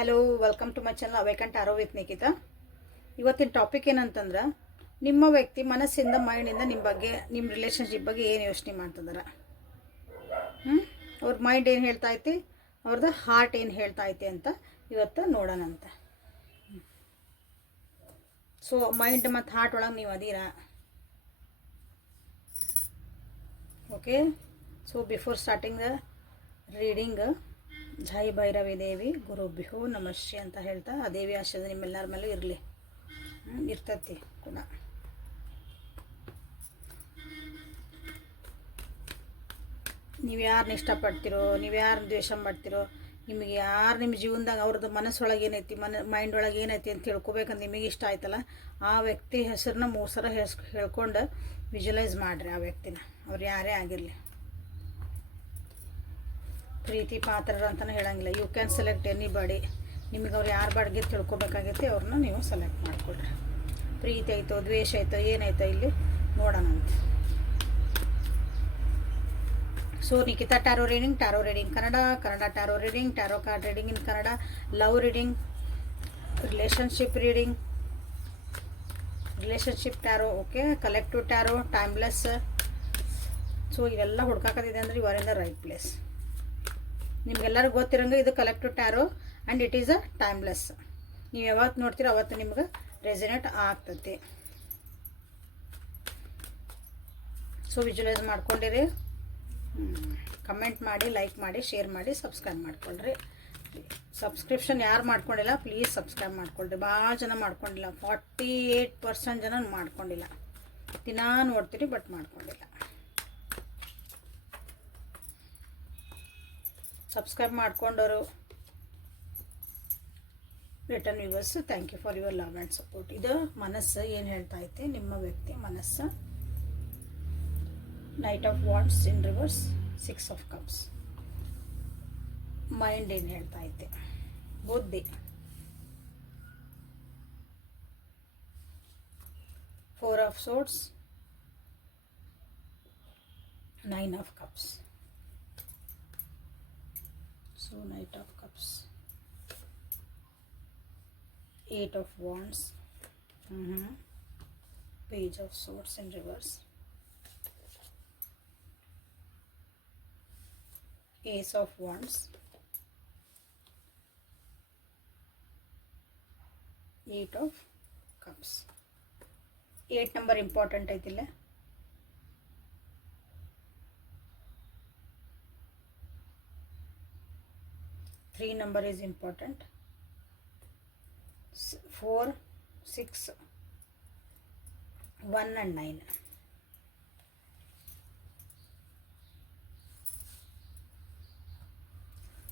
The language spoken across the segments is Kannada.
Hello welcome to my channel awaken arrow with Nikhita ಇವತ್ತಿನ ಟಾಪಿಕ್ ಏನಂತಂದ್ರೆ, ನಿಮ್ಮ ವ್ಯಕ್ತಿ ಮನಸ್ಸಿಂದ ಮೈಂಡಿಂದ ನಿಮ್ಮ ಬಗ್ಗೆ ನಿಮ್ಮ ರಿಲೇಷನ್ಶಿಪ್ ಬಗ್ಗೆ ಏನು ಯೋಚನೆ ಮಾಡ್ತಿದ್ದಾರೆ ಹ್ಞೂ ಅವ್ರ ಮೈಂಡ್ ಏನು ಹೇಳ್ತಾ ಐತಿ? ಅವ್ರದ್ದು ಹಾರ್ಟ್ ಏನು ಹೇಳ್ತಾ ಐತಿ ಅಂತ ಇವತ್ತು ನೋಡೋಣಂತ ಸೊ ಮೈಂಡ್ ಮತ್ತು ಹಾರ್ಟ್ ಒಳಗೆ ನೀವು ಅದೀರಾ. Okay so before starting reading ಜೈ ಭೈರವಿ ದೇವಿ, ಗುರುಭ್ಯೋ ನಮಶ್ಯ ಅಂತ ಹೇಳ್ತಾ ಆ ದೇವಿ ಆಶೀರ್ವಾದ ನಿಮ್ಮೆಲ್ಲರ ಮೇಲೂ ಇರಲಿ. ಇರ್ತತಿ ಕೂಡ ನೀವು ಯಾರನ್ನ ಇಷ್ಟಪಡ್ತಿರೋ, ನೀವು ಯಾರನ್ನ ದ್ವೇಷ ಮಾಡ್ತೀರೋ, ನಿಮಗೆ ಯಾರು ನಿಮ್ಮ ಜೀವನದಾಗ ಅವ್ರದ್ದು ಮನಸ್ಸೊಳಗೆ ಏನೈತಿ, ಮನ ಮೈಂಡ್ ಒಳಗೆ ಏನೈತಿ ಅಂತ ತಿಳ್ಕೊಬೇಕಂತ ನಿಮಗೆ ಇಷ್ಟ ಆಯ್ತಲ್ಲ, ಆ ವ್ಯಕ್ತಿ ಹೆಸರನ್ನ ಮೂರು ಸಲ ಹೇಳ್ಕೊಂಡು ವಿಜುವಲೈಸ್ ಮಾಡಿರಿ ಆ ವ್ಯಕ್ತಿನ. ಅವ್ರು ಯಾರೇ ಆಗಿರಲಿ. ಪ್ರೀತಿ ಪಾತ್ರರು ಅಂತಲೂ ಹೇಳಂಗಿಲ್ಲ. You can select anybody ನಿಮಗೆ ಅವ್ರು ಯಾರ ಬಾಡಿಗೆ ತಿಳ್ಕೊಬೇಕಾಗೈತಿ ಅವ್ರನ್ನ ನೀವು ಸೆಲೆಕ್ಟ್ ಮಾಡಿಕೊಡ್ರಿ ಪ್ರೀತಿ ಆಯಿತೋ, ದ್ವೇಷ ಆಯಿತೋ, ಏನಾಯ್ತೋ ಇಲ್ಲಿ ನೋಡೋಣ ಅಂತ. So Nikhita tarot reading tarot reading Kannada Kannada tarot reading tarot card reading in Kannada love reading relationship reading relationship tarot okay collective tarot timeless so ಇವೆಲ್ಲ ಹುಡ್ಕಾಕತ್ತಿದೆ ಅಂದರೆ you are the right place ನಿಮ್ಗೆಲ್ಲರಿಗೂ ಗೊತ್ತಿರಂಗೆ ಇದು collective tarot and it is a timeless ನೀವು ಯಾವತ್ತು ನೋಡ್ತೀರ ಅವತ್ತು ನಿಮ್ಗೆ ರೆಸಿನೇಟ್ ಆಗ್ತೈತಿ ಸೊ ವಿಜುವಲೈಸ್ ಮಾಡ್ಕೊಂಡಿರಿ. ಕಮೆಂಟ್ ಮಾಡಿ ಲೈಕ್ ಮಾಡಿ ಶೇರ್ ಮಾಡಿ ಸಬ್ಸ್ಕ್ರೈಬ್ ಮಾಡ್ಕೊಳ್ರಿ. ಸಬ್ಸ್ಕ್ರಿಪ್ಷನ್ ಯಾರು ಮಾಡ್ಕೊಂಡಿಲ್ಲ ಪ್ಲೀಸ್ ಸಬ್ಸ್ಕ್ರೈಬ್ ಮಾಡ್ಕೊಳ್ರಿ. ಭಾಳ ಜನ ಮಾಡ್ಕೊಂಡಿಲ್ಲ. ಫಾರ್ಟಿ ಏಯ್ಟ್ ಪರ್ಸೆಂಟ್ ಜನ ಮಾಡ್ಕೊಂಡಿಲ್ಲ. ದಿನಾ ನೋಡ್ತೀರಿ ಬಟ್ ಮಾಡ್ಕೊಂಡಿಲ್ಲ. Subscribe ಮಾಡಿಕೊಂಡವರು return viewers thank you for your love and support ಇದು ಮನಸ್ಸು ಏನು ಹೇಳ್ತಾ ಐತೆ? ನಿಮ್ಮ ವ್ಯಕ್ತಿ ಮನಸ್ಸು. Knight of wands in reverse six of cups mind ಏನು ಹೇಳ್ತಾ ಐತೆ? ಬುದ್ಧಿ. Four of swords nine of cups so knight of cups eight of wands mm-hmm. page of swords in reverse ace of wands eight of cups eight number important ಐತಿಲ್ಲ three number is important. Four, six, one and nine.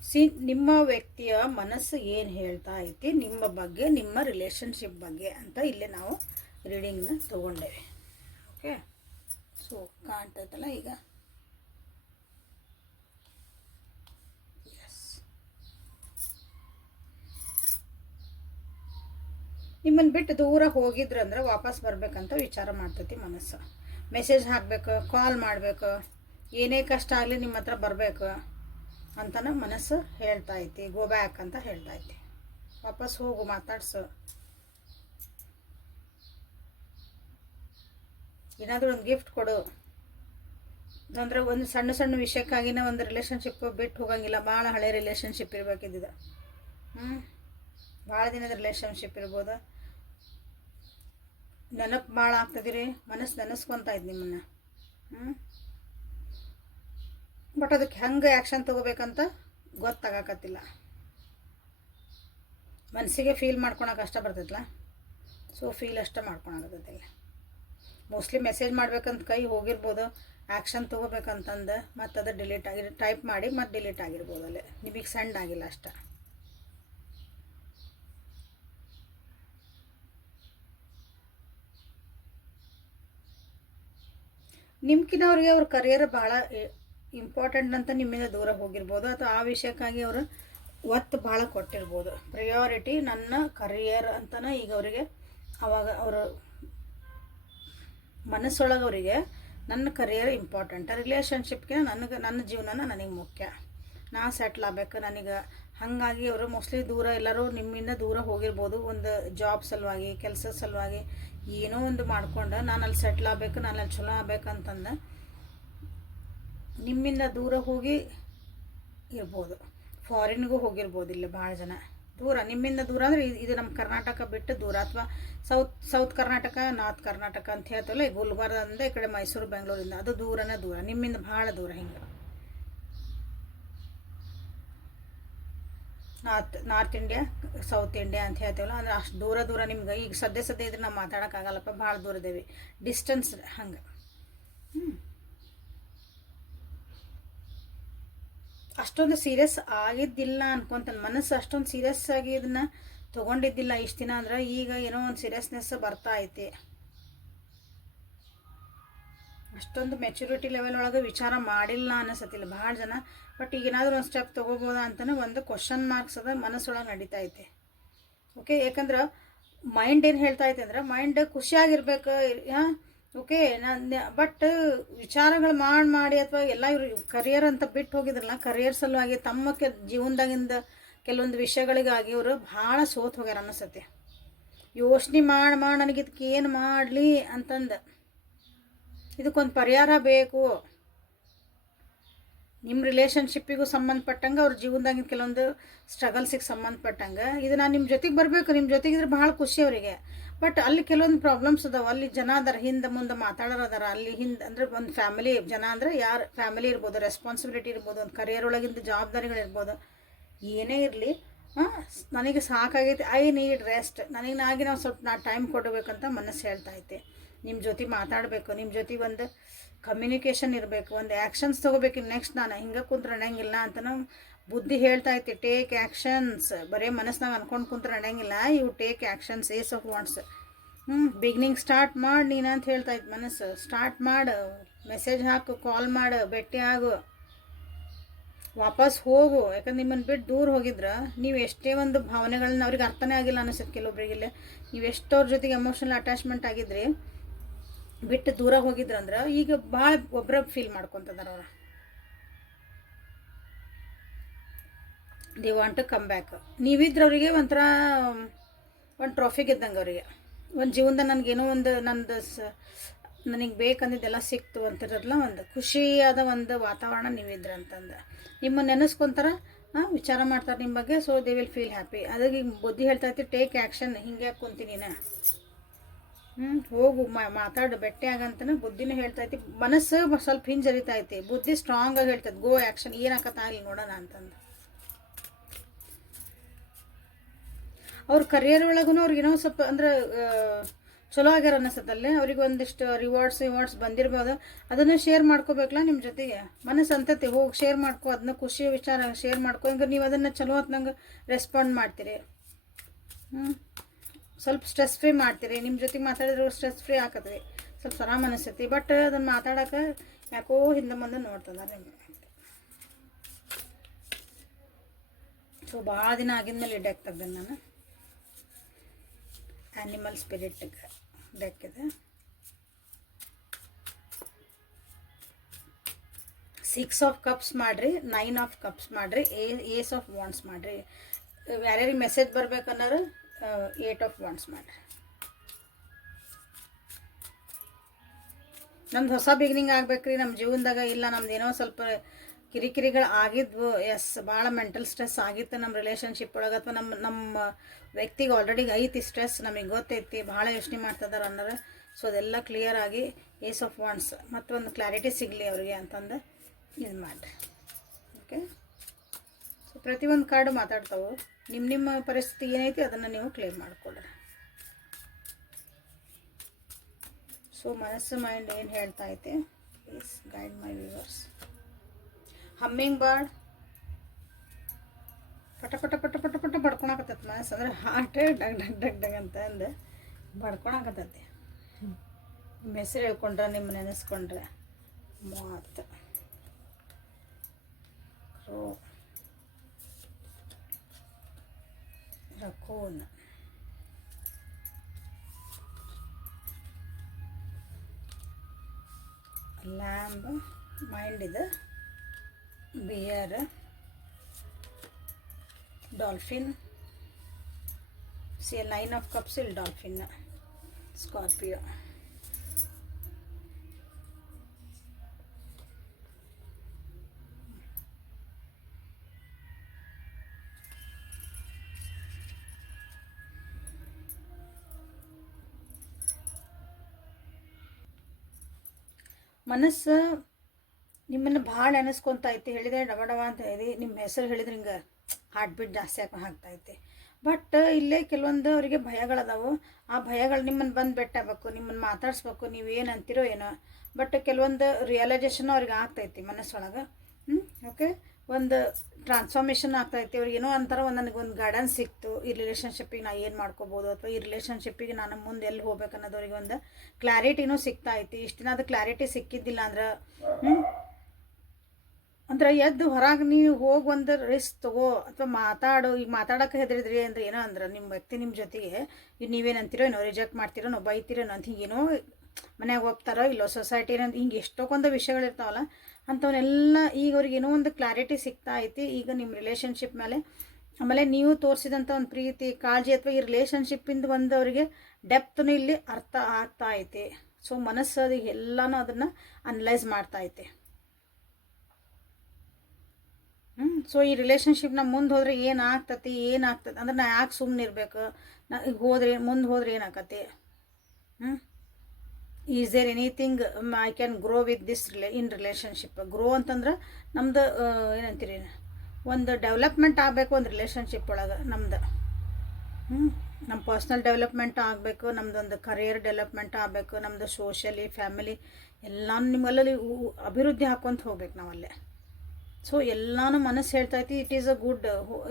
C ನಿಮ್ಮ ವ್ಯಕ್ತಿಯ ಮನಸ್ಸು ಏನು ಹೇಳ್ತಾ ಐತಿ? ನಿಮ್ಮ ಬಗ್ಗೆ ನಿಮ್ಮ ರಿಲೇಷನ್ಶಿಪ್ ಬಗ್ಗೆ ಅಂತ ಇಲ್ಲೇ ನಾವು ರೀಡಿಂಗ್ನ ತೊಗೊಂಡೇವೆ. ಓಕೆ ಸೊ ಕಾಣ್ತೈತಲ್ಲ ಈಗ ಎಸ್ ನಿಮ್ಮನ್ನು ಬಿಟ್ಟು ದೂರ ಹೋಗಿದ್ರು ಅಂದ್ರೆ ವಾಪಸ್ ಬರಬೇಕಂತ ವಿಚಾರ ಮಾಡ್ತೈತಿ ಮನಸ್ಸು. ಮೆಸೇಜ್ ಹಾಕಬೇಕು ಕಾಲ್ ಮಾಡಬೇಕು, ಏನೇ ಕಷ್ಟ ಆಗಲಿ ನಿಮ್ಮ ಹತ್ರ ಬರಬೇಕು ಅಂತಲೂ ಮನಸ್ಸು ಹೇಳ್ತಾ ಐತಿ ಗೋ ಬ್ಯಾಕ್ ಅಂತ ಹೇಳ್ತಾ ಐತಿ. ವಾಪಸ್ ಹೋಗು, ಮಾತಾಡ್ಸು. ಏನಾದರೂ ಒಂದು ಗಿಫ್ಟ್ ಕೊಡು. ಅಂದರೆ ಒಂದು ಸಣ್ಣ ಸಣ್ಣ ವಿಷಯಕ್ಕಾಗಿನ ಒಂದು ರಿಲೇಷನ್ಶಿಪ್ ಬಿಟ್ಟು ಹೋಗಂಗಿಲ್ಲ ಭಾಳ ಹಳೆ ರಿಲೇಷನ್ಶಿಪ್ ಇರಬೇಕಿದ್ದಿದೆ. ಹ್ಞೂ ಭಾಳ ದಿನದ ರಿಲೇಷನ್ಶಿಪ್ ಇರ್ಬೋದು. ನೆನಪು ಭಾಳ ಆಗ್ತದಿರಿ, ಮನಸ್ಸು ನೆನೆಸ್ಕೊತಾ ಇದ್ದು ನಿಮ್ಮನ್ನು. ಹ್ಞೂ ಬಟ್ ಅದಕ್ಕೆ ಹೆಂಗೆ ಆ್ಯಕ್ಷನ್ ತೊಗೋಬೇಕಂತ ಗೊತ್ತಾಗಕತ್ತಿಲ್ಲ. ಮನಸ್ಸಿಗೆ ಫೀಲ್ ಮಾಡ್ಕೊಳಕ್ಕೆ ಅಷ್ಟ ಬರ್ತೈತಲ್ಲ ಸೊ ಫೀಲ್ ಅಷ್ಟೇ ಮಾಡ್ಕೊಳಕತ್ತೈತಿಲ್ಲ ಮೋಸ್ಟ್ಲಿ ಮೆಸೇಜ್ ಮಾಡ್ಬೇಕಂತ ಕೈ ಹೋಗಿರ್ಬೋದು ಆ್ಯಕ್ಷನ್ ತೊಗೋಬೇಕಂತಂದು ಮತ್ತು ಅದು ಡಿಲೀಟ್ ಆಗಿ ಟೈಪ್ ಮಾಡಿ ಮತ್ತು ಡಿಲೀಟ್ ಆಗಿರ್ಬೋದು ಅಲ್ಲೇ. ನಿಮಗೆ ಸೆಂಡ್ ಆಗಿಲ್ಲ ಅಷ್ಟೇ. ನಿಮ್ಕಿನವ್ರಿಗೆ ಅವ್ರ ಕರಿಯರ್ ಭಾಳ ಇಂಪಾರ್ಟೆಂಟ್ ಅಂತ ನಿಮ್ಮಿಂದ ದೂರ ಹೋಗಿರ್ಬೋದು. ಅಥವಾ ಆ ವಿಷಯಕ್ಕಾಗಿ ಅವರು ಒತ್ತು ಭಾಳ ಕೊಟ್ಟಿರ್ಬೋದು. ಪ್ರಿಯಾರಿಟಿ ನನ್ನ ಕರಿಯರ್ ಅಂತಲೇ ಈಗ ಅವರಿಗೆ ಅವಾಗ ಅವರ ಮನಸ್ಸೊಳಗೆ ಅವರಿಗೆ ನನ್ನ ಕರಿಯರ್ ಇಂಪಾರ್ಟೆಂಟ್ ರಿಲೇಷನ್ಶಿಪ್ಗೆ ನನಗೆ, ನನ್ನ ಜೀವನನ ನನಗೆ ಮುಖ್ಯ. ನಾ ಸೆಟ್ಲ್ ಆಗಬೇಕು, ನನಗೆ ಹಾಗಾಗಿ ಅವರು ಮೋಸ್ಟ್ಲಿ ದೂರ ಎಲ್ಲರೂ ನಿಮ್ಮಿಂದ ದೂರ ಹೋಗಿರ್ಬೋದು. ಒಂದು ಜಾಬ್ ಸಲುವಾಗಿ, ಕೆಲಸದ ಸಲುವಾಗಿ ಏನೋ ಒಂದು ಮಾಡ್ಕೊಂಡು ನಾನು ಅಲ್ಲಿ ಸೆಟ್ಲ್ ಆಗಬೇಕು ನಾನು ಅಲ್ಲಿ ಚಲೋ ಆಗ್ಬೇಕಂತಂದು ನಿಮ್ಮಿಂದ ದೂರ ಹೋಗಿ ಇರ್ಬೋದು. ಫಾರಿನ್ಗೂ ಹೋಗಿರ್ಬೋದು ಇಲ್ಲಿ ಭಾಳ ಜನ. ದೂರ, ನಿಮ್ಮಿಂದ ದೂರ ಅಂದರೆ ಇದು ನಮ್ಮ ಕರ್ನಾಟಕ ಬಿಟ್ಟು ದೂರ. ಅಥವಾ south south Karnataka, north Karnataka ಅಂತ ಹೇಳ್ತಲ್ಲ ಗುಲ್ಬರ್ಗದಿಂದ ಈ ಕಡೆ ಮೈಸೂರು, ಬೆಂಗಳೂರಿಂದ, ಅದು ದೂರನೇ ದೂರ, ನಿಮ್ಮಿಂದ ಭಾಳ ದೂರ ಹಿಂಗೆ. North north India, south India ಅಂತ ಹೇಳ್ತೇವಲ್ಲ, ಅಂದ್ರೆ ಅಷ್ಟು ದೂರ ದೂರ ನಿಮ್ಗೆ ಈಗ ಸದ್ಯ ಸದ್ಯ ಇದ್ರೆ ನಾವು ಮಾತಾಡೋಕ್ಕಾಗಲ್ಲಪ್ಪ, ಭಾಳ ದೂರ ಇದೇವಿ ಡಿಸ್ಟೆನ್ಸ್ ಹಂಗೆ. ಅಷ್ಟೊಂದು ಸೀರಿಯಸ್ ಆಗಿದ್ದಿಲ್ಲ ಅನ್ಕೊಂತಾನೆ ಮನಸ್ಸು, ಅಷ್ಟೊಂದು ಸೀರಿಯಸ್ ಆಗಿ ಇದನ್ನ ತೊಗೊಂಡಿದ್ದಿಲ್ಲ ಇಷ್ಟು ದಿನ ಅಂದ್ರೆ ಈಗ ಏನೋ ಒಂದು ಸೀರಿಯಸ್ನೆಸ್ ಬರ್ತಾ ಐತಿ. ಅಷ್ಟೊಂದು ಮೆಚುರಿಟಿ ಲೆವೆಲ್ ಒಳಗೆ ವಿಚಾರ ಮಾಡಿಲ್ಲ ಅನ್ನಿಸತ್ತಿಲ್ಲ ಭಾಳ ಜನ ಬಟ್ ಈಗ ಏನಾದರೂ ಒಂದು ಸ್ಟೆಪ್ ತೊಗೋಬೋದಾ ಅಂತಲೇ ಒಂದು ಕ್ವಶನ್ ಮಾರ್ಕ್ಸ್ ಅದ ಮನಸ್ಸೊಳಗೆ ನಡೀತಾ ಐತೆ ಓಕೆ ಯಾಕಂದ್ರೆ ಮೈಂಡ್ ಏನು ಹೇಳ್ತಾ ಐತೆ ಅಂದ್ರೆ ಮೈಂಡ್ ಖುಷಿಯಾಗಿರ್ಬೇಕು ಓಕೆ ನಾನು ಬಟ್ ವಿಚಾರಗಳು ಮಾಡಿ ಮಾಡಿ ಅಥವಾ ಎಲ್ಲ ಇವರು ಕರಿಯರ್ ಅಂತ ಬಿಟ್ಟು ಹೋಗಿದ್ರಲ್ಲ ಕರಿಯರ್ ಸಲುವಾಗಿ ತಮ್ಮ ಕೆ ಜೀವನದಾಗಿಂದ ಕೆಲವೊಂದು ವಿಷಯಗಳಿಗಾಗಿ ಇವರು ಭಾಳ ಸೋತ್ ಹೋಗ್ಯಾರ ಅನಿಸತ್ತೆ. ಯೋಚನೆ ಮಾಡಿ ಮಾಡಿ ನನಗೆ ಇದಕ್ಕೆ ಏನು ಮಾಡಲಿ ಅಂತಂದು. ಇದಕ್ಕೊಂದು ಪರಿಹಾರ ಬೇಕು. ನಿಮ್ಮ ರಿಲೇಷನ್ಶಿಪ್ಪಿಗೂ ಸಂಬಂಧಪಟ್ಟಂಗೆ, ಅವ್ರ ಜೀವನದಾಗಿನ ಕೆಲವೊಂದು ಸ್ಟ್ರಗಲ್ಸಿಗೆ ಸಂಬಂಧಪಟ್ಟಂಗೆ, ಇದು ನಾನು ನಿಮ್ಮ ಜೊತೆಗೆ ಬರಬೇಕು. ನಿಮ್ಮ ಜೊತೆಗಿದ್ರೆ ಭಾಳ ಖುಷಿ ಅವರಿಗೆ. ಬಟ್ ಅಲ್ಲಿ ಕೆಲವೊಂದು ಪ್ರಾಬ್ಲಮ್ಸ್ ಅದಾವೆ. ಅಲ್ಲಿ ಜನ ಅದರ, ಹಿಂದೆ ಮುಂದೆ ಮಾತಾಡೋರು ಅದಾರ. ಅಲ್ಲಿ ಹಿಂದೆ ಅಂದರೆ ಒಂದು ಫ್ಯಾಮಿಲಿ ಜನ ಅಂದರೆ ಯಾರು ಫ್ಯಾಮಿಲಿ ಇರ್ಬೋದು ರೆಸ್ಪಾನ್ಸಿಬಿಲಿಟಿ ಇರ್ಬೋದು, ಒಂದು ಕರಿಯರ್ ಒಳಗಿಂದ ಜವಾಬ್ದಾರಿಗಳಿರ್ಬೋದು ಏನೇ ಇರಲಿ, ಹಾಂ, ನನಗೆ ಸಾಕಾಗೈತೆ. ಐ ನೀಡ್ ರೆಸ್ಟ್ ನನಗೆ ನಾಗಿ ನಾವು ಸ್ವಲ್ಪ ನಾ ಟೈಮ್ ಕೊಡಬೇಕಂತ ಮನಸ್ಸು ಹೇಳ್ತಾ ಐತೆ ನಿಮ್ಮ ಜೊತೆ ಮಾತಾಡಬೇಕು ನಿಮ್ಮ ಜೊತೆ ಒಂದು ಕಮ್ಯುನಿಕೇಷನ್ ಇರಬೇಕು, ಒಂದು ಆ್ಯಕ್ಷನ್ಸ್ ತೊಗೋಬೇಕು. ನೆಕ್ಸ್ಟ್ ನಾನು ಹಿಂಗೆ ಕುಂತ್ರೆ ನಡೆಯಂಗಿಲ್ಲ ಅಂತ ನಾವು ಬುದ್ಧಿ ಹೇಳ್ತಾ ಐತಿ ಟೇಕ್ ಆ್ಯಕ್ಷನ್ಸ್ ಬರೀ ಮನಸ್ಸಿನಾಗ ಅನ್ಕೊಂಡು ಕುಂತ್ರೆ ನಡೆಯಂಗಿಲ್ಲ ಇವು take actions ace of wands ಹ್ಞೂ ಬಿಗ್ನಿಂಗ್ ಸ್ಟಾರ್ಟ್ ಮಾಡಿ ನೀನು ಅಂತ ಹೇಳ್ತಾ ಇತ್ತು ಮನಸ್ಸು. ಸ್ಟಾರ್ಟ್ ಮಾಡು ಮೆಸೇಜ್ ಹಾಕು ಕಾಲ್ ಮಾಡು, ಭೇಟಿ ಆಗು. ವಾಪಸ್ ಹೋಗು. ಯಾಕಂದ್ರೆ ನಿಮ್ಮನ್ನು ಬಿಟ್ಟು ದೂರ ಹೋಗಿದ್ರೆ, ನೀವು ಎಷ್ಟೇ ಒಂದು ಭಾವನೆಗಳನ್ನ ಅವ್ರಿಗೆ ಅರ್ಥನೇ ಆಗಿಲ್ಲ ಅನಿಸುತ್ತೆ. ಕೆಲವೊಬ್ರಿಗಿಲ್ಲ ನೀವು ಎಷ್ಟೋರ ಜೊತೆಗೆ ಎಮೋಷನಲ್ ಅಟ್ಯಾಚ್ಮೆಂಟ್ ಆಗಿದ್ರಿ ಬಿಟ್ಟು ದೂರ ಹೋಗಿದ್ರು ಅಂದ್ರೆ ಈಗ ಭಾಳ ಒಬ್ಬರ ಫೀಲ್ ಮಾಡ್ಕೊತದಾರ ಅವ್ರು. They want to come back ನೀವಿದ್ರೆ ಅವರಿಗೆ ಒಂಥರ, ಒಂದು ಟ್ರಾಫಿ ಗೆದ್ದಂಗೆ ಅವರಿಗೆ. ಒಂದು ಜೀವನದ ನನಗೇನೋ ಒಂದು, ನಂದು ಸ, ನನಗೆ ಬೇಕಂದಿದ್ದೆಲ್ಲ ಸಿಕ್ತು ಅಂತಿರಲ್ಲ ಒಂದು ಖುಷಿಯಾದ ಒಂದು ವಾತಾವರಣ ನೀವಿದ್ರೆ ಅಂತಂದು. ನಿಮ್ಮ ನೆನೆಸ್ಕೊಂತಾರ ವಿಚಾರ ಮಾಡ್ತಾರೆ ನಿಮ್ಮ ಬಗ್ಗೆ so they will feel happy ಅದಕ್ಕೆ ಬುದ್ಧಿ ಹೇಳ್ತಾ ಇರ್ತೀವಿ ಟೇಕ್ ಆ್ಯಕ್ಷನ್ ಹಿಂಗೆ ಕುಂತೀನಿ ನಾ ಹ್ಞೂ ಹೋಗು ಮಾತಾಡು, ಬೆಟ್ಟೆ ಬುದ್ಧಿನೂ ಹೇಳ್ತಾ ಐತಿ ಮನಸ್ಸು ಸ್ವಲ್ಪ ಹಿಂಜರಿತಾ ಐತಿ ಬುದ್ಧಿ ಸ್ಟ್ರಾಂಗ್ ಆಗಿ ಹೇಳ್ತದೆ ಗೋ ಆ್ಯಕ್ಷನ್ ಏನಾಕತ್ತ ಅಲ್ಲಿ ನೋಡೋಣ ಅಂತಂದು. ಅವ್ರ ಕರಿಯರ್ ಒಳಗೂ ಅವ್ರಿಗೇನೋ ಸ್ವಲ್ಪ ಅಂದ್ರೆ ಚಲೋ ಆಗ್ಯಾರ ಅನ್ನಿಸತ್ತಲ್ಲೇ ಅವ್ರಿಗೆ ಒಂದಿಷ್ಟು ರಿವಾರ್ಡ್ಸ್ ರಿವಾರ್ಡ್ಸ್ ಬಂದಿರ್ಬೋದು. ಅದನ್ನು ಶೇರ್ ಮಾಡ್ಕೋಬೇಕಲ್ಲ ನಿಮ್ಮ ಜೊತೆಗೆ? ಮನಸ್ಸು ಅಂತತಿ, ಹೋಗಿ ಶೇರ್ ಮಾಡ್ಕೊ. ಅದನ್ನ ಖುಷಿ, ವಿಚಾರ ಶೇರ್ ಮಾಡ್ಕೊ. ಹಿಂಗೆ ನೀವು ಅದನ್ನು ಚಲೋ ಹೊತ್ನಂಗೆ ರೆಸ್ಪಾಂಡ್ ಮಾಡ್ತೀರಿ. ಹ್ಞೂ ಸ್ವಲ್ಪ ಸ್ಟ್ರೆಸ್ ಫ್ರೀ ಮಾಡ್ತೀರಿ. ನಿಮ್ಮ ಜೊತೆಗೆ ಮಾತಾಡಿದ್ರೆ ಸ್ಟ್ರೆಸ್ ಫ್ರೀ ಹಾಕತ್ರಿ ಸ್ವಲ್ಪ ಆರಾಮ್ ಅನಿಸ್ತೈತಿ. ಬಟ್ ಅದನ್ನು ಮಾತಾಡೋಕೆ ಯಾಕೋ ಹಿಂದೆ ಮುಂದೆ ನೋಡ್ತದ ಸೊ ಭಾಳ ದಿನ ಆಗಿದ್ಮೇಲೆ ಡೆಕ್ ತೆಗ್ದೆ ನಾನು. ಆ್ಯನಿಮಲ್ ಸ್ಪಿರಿಟ್ಗೆ ಡೆಕ್ ಇದೆ ಸಿಕ್ಸ್ ಆಫ್ ಕಪ್ಸ್ ಮಾಡಿರಿ ನೈನ್ ಆಫ್ ಕಪ್ಸ್ ಮಾಡಿರಿ ಏಸ್ ಆಫ್ ವಾಂಡ್ಸ್ ಮಾಡಿರಿ. ಯಾರ್ಯಾರಿಗೆ ಮೆಸೇಜ್ ಬರ್ಬೇಕನ್ನೋರು ಏಟ್ ಆಫ್ ವಾಂಡ್ಸ್ ಮಾಡಿರಿ. ನಮ್ದು ಹೊಸ ಬಿಗಿನಿಂಗ್ ಆಗ್ಬೇಕ್ರಿ ನಮ್ಮ ಜೀವನದಾಗ ಇಲ್ಲ, ನಮ್ದು ಏನೋ ಸ್ವಲ್ಪ ಕಿರಿಕಿರಿಗಳು ಆಗಿದ್ವು. ಎಸ್ ಭಾಳ ಮೆಂಟಲ್ ಸ್ಟ್ರೆಸ್ ಆಗಿತ್ತು ನಮ್ಮ ರಿಲೇಷನ್ಶಿಪ್ ಒಳಗೆ, ಅಥವಾ ನಮ್ಮ ನಮ್ಮ ವ್ಯಕ್ತಿಗೆ ಆಲ್ರೆಡಿ ಐತಿ ಸ್ಟ್ರೆಸ್ ನಮಗೆ ಗೊತ್ತೈತಿ, ಭಾಳ ಯೋಚನೆ ಮಾಡ್ತಿದ್ದಾರೆ ಅನ್ನೋರು. ಸೊ ಅದೆಲ್ಲ ಕ್ಲಿಯರ್ ಆಗಿ ಏಸ್ ಆಫ್ ವಾಂಡ್ಸ್ ಮತ್ತೊಂದು ಕ್ಲಾರಿಟಿ ಸಿಗಲಿ ಅವರಿಗೆ ಅಂತಂದು ಇದು ಮಾಡಿರಿ. ಓಕೆ ಪ್ರತಿಯೊಂದು ಕಾರ್ಡು ಮಾತಾಡ್ತಾವೆ. ನಿಮ್ಮ ನಿಮ್ಮ ಪರಿಸ್ಥಿತಿ ಏನೈತಿ ಅದನ್ನು ನೀವು ಕ್ಲೇಮ್ ಮಾಡಿಕೊಳ್ಳ್ರಿ ಸೊ ಮನಸ್ಸು ಮೈಂಡ್ ಏನು ಹೇಳ್ತಾ ಐತೆ? Please guide my viewers hummingbird ಪಟ ಪಟ ಪಟ ಪಟ ಪಟ ಬಡ್ಕೊಳಕತ್ತೈತೆ ಮನಸ್ಸು. ಅಂದ್ರೆ ಹಾಟೆ ಡಗ್ ಡಗ್ ಡಗ್ ಡಗ್ ಅಂತ ಅಂದು ಬಡ್ಕೊಳಕತ್ತೈತೆ ನಿಮ್ಮ ಹೆಸರು ಹೇಳ್ಕೊಂಡ್ರೆ, ನಿಮ್ಮ ನೆನೆಸ್ಕೊಂಡ್ರೆ, ಮಾತು. ಕ್ರೋ ರಕೋನ್ ಲ್ಯಾಂಬ್ ಮೈಂಡ್ ಇದು ಬಿಯರ್ ಡಾಲ್ಫಿನ್ ಸಿ ನೈನ್ ಆಫ್ ಕಪ್ಸ್ ಇಲ್ಲಿ ಡಾಲ್ಫಿನ್ ಸ್ಕಾರ್ಪಿಯೋ ಮನಸ್ಸು ನಿಮ್ಮನ್ನು ಭಾಳ ನೆನೆಸ್ಕೊಂತ ಐತಿ. ಹೇಳಿದ್ರೆ ಡಬ ಡಬ ಅಂತ ಹೇಳಿ ನಿಮ್ಮ ಹೆಸರು ಹೇಳಿದ್ರೆ ಹಿಂಗೆ ಹಾರ್ಟ್ ಬೀಟ್ ಜಾಸ್ತಿ ಆಗ್ತಾ ಹಾಕ್ತಾ ಐತಿ. ಬಟ್ ಇಲ್ಲೇ ಕೆಲವೊಂದು ಅವರಿಗೆ ಭಯಗಳದಾವು. ಆ ಭಯಗಳು ನಿಮ್ಮನ್ನು ಬಂದು ಬೆಟ್ಟಬೇಕು, ನಿಮ್ಮನ್ನು ಮಾತಾಡಿಸ್ಬೇಕು, ನೀವು ಏನು ಅಂತೀರೋ ಏನೋ. ಬಟ್ ಕೆಲವೊಂದು ರಿಯಲೈಸೇಷನ್ ಅವ್ರಿಗೆ ಆಗ್ತೈತಿ ಮನಸ್ಸೊಳಗೆ. ಓಕೆ ಒಂದು ಟ್ರಾನ್ಸ್ಫಾರ್ಮೇಷನ್ ಆಗ್ತೈತಿ ಅವ್ರಿಗೆ ಏನೋ ಅಂತಾರ ಒಂದು ನನಗೆ ಒಂದು ಗೈಡೆನ್ಸ್ ಸಿಕ್ತು. ಈ ರಿಲೇಷನ್ಶಿಪ್ಪಿಗೆ ನಾ ಏನು ಮಾಡ್ಕೋಬೋದು ಅಥವಾ ಈ ರಿಲೇಷನ್ಶಿಪ್ಪಿಗೆ ನಾನು ಮುಂದೆ ಎಲ್ಲಿ ಹೋಗ್ಬೇಕು ಅನ್ನೋದವ್ರಿಗೆ ಒಂದು ಕ್ಲಾರಿಟಿನೂ ಸಿಗ್ತಾ ಐತಿ ಇಷ್ಟು ದಿನ ಅದು ಕ್ಲಾರಿಟಿ ಸಿಕ್ಕಿದ್ದಿಲ್ಲ ಅಂದ್ರೆ ಅಂದ್ರೆ ಎದ್ದು ಹೊರಗೆ ನೀವು ಹೋಗಿ ಒಂದು ರಿಸ್ಕ್ ತಗೋ ಅಥವಾ ಮಾತಾಡು, ಈಗ ಮಾತಾಡೋಕೆ ಹೆದರಿದ್ರಿ ಅಂದ್ರೆ ಏನೋ ಅಂದ್ರೆ ನಿಮ್ಮ ವ್ಯಕ್ತಿ ನಿಮ್ಮ ಜೊತೆಗೆ ಈಗ ನೀವೇನಂತೀರೋ ಏನೋ ರಿಜೆಕ್ಟ್ ಮಾಡ್ತೀರೋ ನೋ ಬೈತೀರೋ ಅಂತ ಹಿಂಗೇನೋ ಮನ್ಯಾಗ ಹೋಗ್ತಾರೋ ಇಲ್ಲೋ ಸೊಸೈಟಿ ಏನೋ ಹಿಂಗೆ ಎಷ್ಟೊಂದು ವಿಷಯಗಳಿರ್ತಾವಲ್ಲ ಅಂಥವನ್ನೆಲ್ಲ ಈಗ ಅವ್ರಿಗೆ ಏನೋ ಒಂದು ಕ್ಲಾರಿಟಿ ಸಿಗ್ತಾ ಐತಿ. ಈಗ ನಿಮ್ಮ ರಿಲೇಷನ್ಶಿಪ್ ಮೇಲೆ ಆಮೇಲೆ ನೀವು ತೋರಿಸಿದಂಥ ಒಂದು ಪ್ರೀತಿ, ಕಾಳಜಿ ಅಥವಾ ಈ ರಿಲೇಷನ್ಶಿಪ್ಪಿಂದ ಒಂದು ಅವರಿಗೆ ಡೆಪ್ತೂ ಇಲ್ಲಿ ಅರ್ಥ ಆಗ್ತಾ ಐತಿ. ಸೊ ಮನಸ್ಸು ಅದು ಎಲ್ಲನೂ ಅದನ್ನು ಅನಲೈಸ್ ಮಾಡ್ತಾ ಐತಿ. ಹ್ಞೂ ಸೊ ಈ ರಿಲೇಷನ್ಶಿಪ್ನ ಮುಂದೆ ಹೋದರೆ ಏನು ಆಗ್ತತಿ, ಏನು ಆಗ್ತದೆ? ಅಂದ್ರೆ ನಾ ಯಾಕೆ ಸುಮ್ಮನೆ ನಾ ಈಗ ಹೋದ್ರೆ, ಮುಂದೆ ಹೋದ್ರೆ ಏನಾಕತಿ ಹ್ಞೂ is there anything I can grow with this relay in relationship grow ಅಂತಂದ್ರೆ ನಮ್ದು ಏನಂತೀರಿ? ಒಂದು ಡೆವಲಪ್ಮೆಂಟ್ ಆಗಬೇಕು, ಒಂದು ರಿಲೇಷನ್ಶಿಪ್ ಒಳಗೆ ನಮ್ದು. ನಮ್ಮ ಪರ್ಸ್ನಲ್ ಡೆವಲಪ್ಮೆಂಟ್ ಆಗಬೇಕು ಒಂದು ಕರಿಯರ್ ಡೆವಲಪ್ಮೆಂಟ್ ಆಗಬೇಕು ನಮ್ಮದು ಸೋಷಲಿ ಫ್ಯಾಮಿಲಿ ಎಲ್ಲಾನು ನಿಮ್ಮಲ್ಲಿ ಅಭಿವೃದ್ಧಿ ಹಾಕ್ಕೊಂತ ಹೋಗ್ಬೇಕು ನಾವಲ್ಲೇ. ಸೊ ಎಲ್ಲಾನು ಮನಸ್ಸು ಹೇಳ್ತೈತಿ ಇಟ್ ಈಸ್ ಅ ಗುಡ್